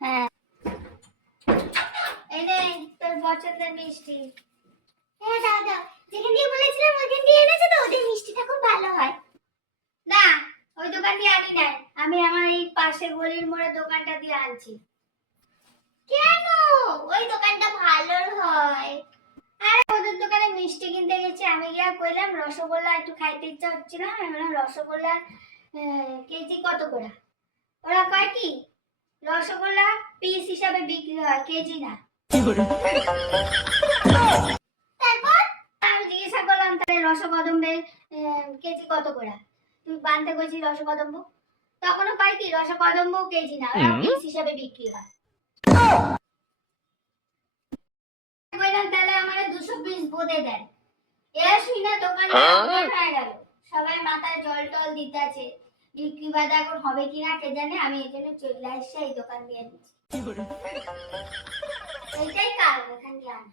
হ্যাঁ, এই নে তোর পছন্দের মিষ্টি। হ্যাঁ দাদা, যেখান দিয়ে বলেছিলাম ওখান দিয়ে এনেছো তো? ওদের মিষ্টিটা খুব ভালো হয়। না, ওই দোকান দিয়ে আনি নাই, আমি আমার এই পাশে গলির মোড়ে দোকানটা দিয়ে আনছি। কেন? ওই দোকানটা ভালো হয়। আরে ওদের দোকানে মিষ্টি কিনতে গেছি, আমি গিয়া কইলাম রসগোল্লা একটু খাইতে ইচ্ছা হচ্ছিল, আমি বললাম রসগোল্লা কেজি কত করে? ওরা কয় কি রসগোল্লা পিস হিসাবে বিক্রি হয়, কেজি না। তারপর আমি জিজ্ঞাসা করলাম তাহলে রসকদম্বের কেজি কত করে? তুই বানতে কইছিস রসকদম্ব, তখনও কয় কি রসকদম্ব কেজি না, ওরা পিস হিসাবে বিক্রি হয়। কইলাম তাহলে আমারে 200 পিস বোঁদে দেন। এ শুনে দোকানে অজ্ঞান হয়ে গেল, সবাই মাথায় জল টল দিতেছে, বিক্রি বাদা এখন হবে কিনা কে জানে, আমি এই জন্য চলে আসছি এই দোকান দিয়ে নিচ্ছি। এইটাই কারণ এখান দিয়ে আনা।